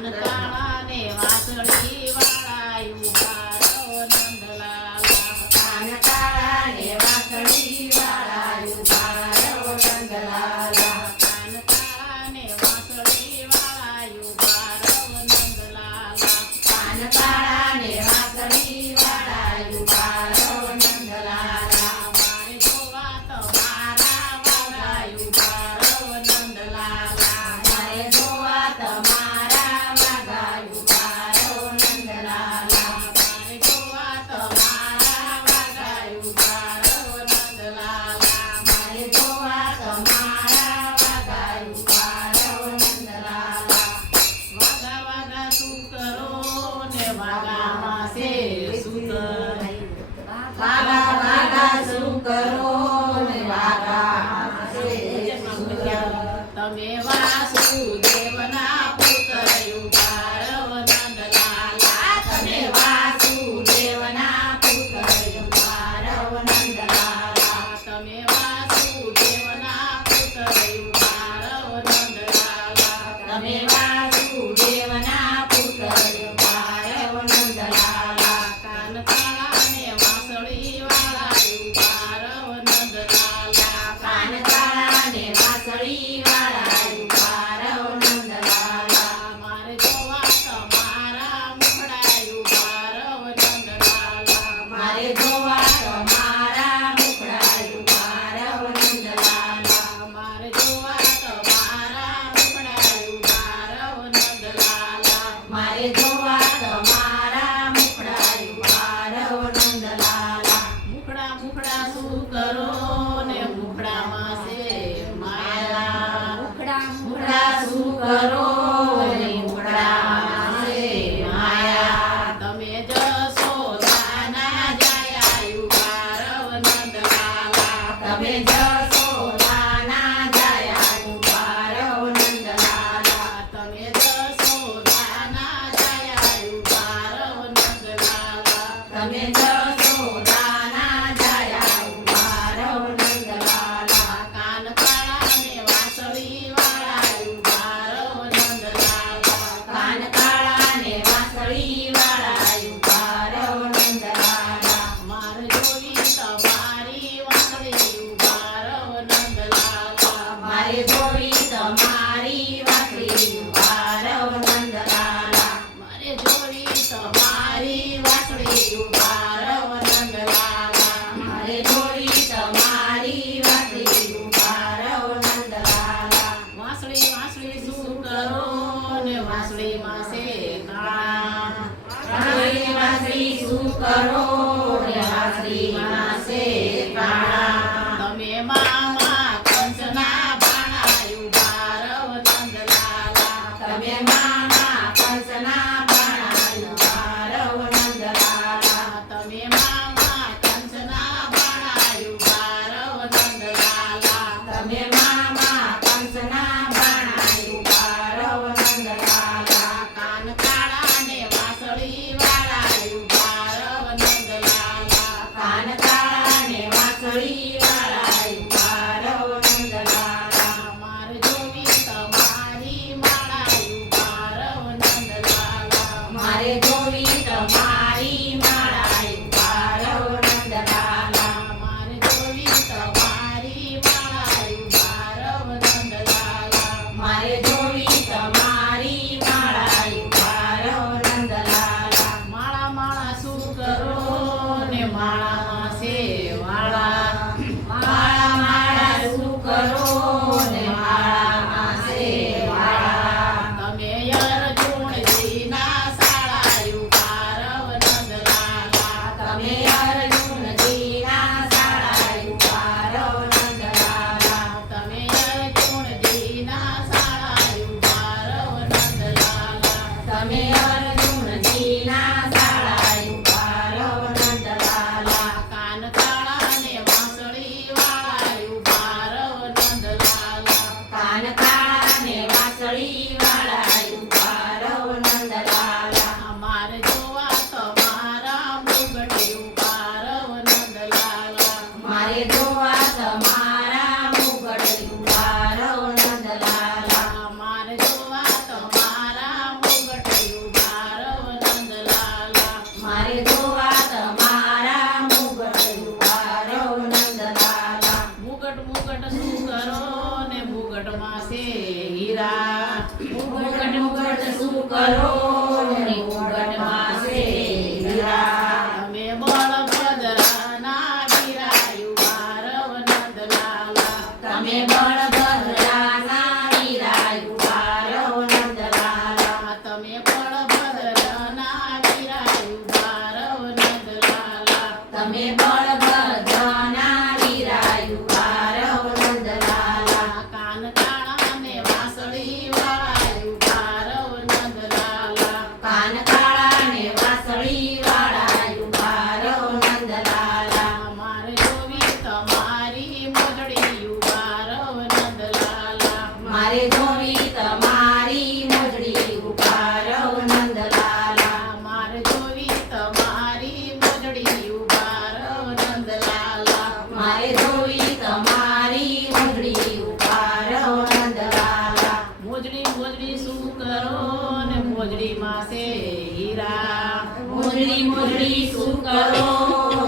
કાન કાળા ને વાસળી વાળા ઉભા રહો નંદલાલા. કાન કાળા ને વાસળી વાળા ઉભા રહો નંદલાલા. કાન કાળા ને વાસળી વાળા ઉભા રહો નંદલાલા. કાન કાળા ને વાસળી વાળા ઉભા રહો નંદલાલા. મારે જોવા તમારા વાળા ઉભા રહો નંદલાલા. મારે જોવા તમારા વાઘા ઉભા રહો નંદલાલા. મારે જોવા તમારા વાઘા ઉભા રહો નંદલાલા. મારે જોવા તમારા વાઘા ઉભા રહો નંદલાલા. વાઘા વાઘા શું કરો ને વાઘામાં છે શું કરો? વાઘા વાઘા શું કરો ને વાઘા છે શું કરો? તમે વાસુદેવના પુત્ર ઉભા રહો નંદલાલા. તમે વાસુદેવના પુત્ર ઉભા રહો નંદલાલા. તમે વાસુદેવના પુત્ર ઉભા રહો નંદલાલા. તમે વાસુદેવના પુત્ર ઉભા રહો નંદલાલા. કાન કાળા ને વાસળી વાળા ઉભા રહો નંદલાલા. કાન કાળા ને વાસળી વાળા ઉભા રહો નંદલાલા. મારે જોવા તમારા મુખડા ઉભા રહો નંદલાલા. મારે જોવા તમારા મુખડા ઉભા રહો નંદલાલા. મારે જોવા તમારા મુખડા ઉભા રહો નંદલાલા. મારે જોવા તમારા મુખડા ઉભા રહો નંદલાલા. મુખડા મુખડા શું કરો ને મુખડામાં છે માયા. મુખડા શું કરો ને મુખડામાં છે માયા. તમે જશોદાના જાયા ઉભા રહો નંદલાલા. તમે જશોદાના જાયા ઉભા રહો નંદલાલા. તમે જશોદાના જાયા ઉભા રહો નંદલાલા. તમે જશોદાના જાયા ઉભા રહો નંદલાલા. કાન કાળા ને વાસળી વાળા ઉભા રહો નંદલાલા. કાન કાળા ને વાસળી વાળા ઉભા રહો નંદલાલા. મારે જોવી તમારી વાસળી ઉભા રહો નંદલાલા. મારે જોવી તમારી વાસળી ઉભા રહો નંદલાલા. મારે જોવી તમારી વાસળી ઉભા રહો નંદલાલા. મારે જોવી તમારી વાસળી ઉભા રહો નંદલાલા. વાસળી વાસળી શું કરો ને વાસળીમાં છે કાળા. વાસળી વાસળી શું કરો ને વાસળીમાં છે કાળા. તમે મામા કંસના બાણા ઉભા રહો નંદલાલા. તમે મામા કંસના બાણા ઉભા રહો નંદલાલા. તમે મામા કંસના બાણા ઉભા રહો નંદલાલા. તમે મામા કંસના બાણા ઉભા રહો નંદલાલા. કાન કાળા ને વાસળી વાળા ઉભા રહો નંદલાલા. કાન કાળા ને મુગટમાં છે હીરા મુગટ મુગટ શું કરો ને મુગટમાં છે હીરા તમે બળભદ્રના વીરાયુ ભારવ નંદલાલા તમે બળભદ્રના વીરાયુ ભારવ નંદલાલા તમે બળભદ્રના વીરાયુ ભારવ નંદલાલા તમે બળભદ્રના વીરાયુ ભારવ નંદલાલા કાન કાળા ને વાંસળી વાળાયુ ભારવ નંદલાલા કાન કાળા ને વાંસળી વાળાયુ ભારવ નંદલાલા મારે જોવી તમારી મોજડીયુ ભારવ નંદલાલા મારે જોવી તમારી મોજડી ભારવ નંદલાલા મારે જોવી તમારી મોજડીયુ ભારવ નંદલાલા મારે જોવી તમારી મોજડી ભારવ નંદલાલા મોજડી મોજડી શું કરો ને મોજડીમાં છે હીરા મોજડી મોજડી શું કરો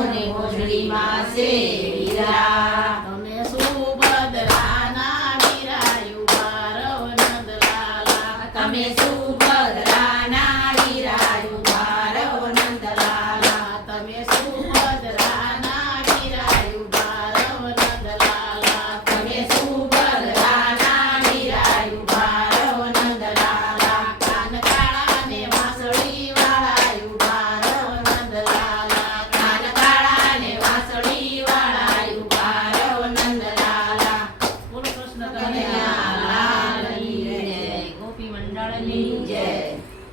ને મોજડીમાં છે હીરા તમે સુભદ્રાના વીરાયુ ભારવ નંદલાલા તમે સુભદ્રાના વીરાયુ ભારવ નંદલાલા તમે સુભદ્રાના વીરાયુ ભારવ નંદલાલા તમે સુભદ્રાના વીરાયુ ભારવ નંદલાલા કાન કાળા ને વાંસળી વાળાયુ ભારવ નંદલાલા કાન કાળા ને વાંસળી વાળાયુ ભારવ નંદલાલા બોલો કૃષ્ણ કનૈયા કનૈયા લાલની જય ગોપી મંડળની જય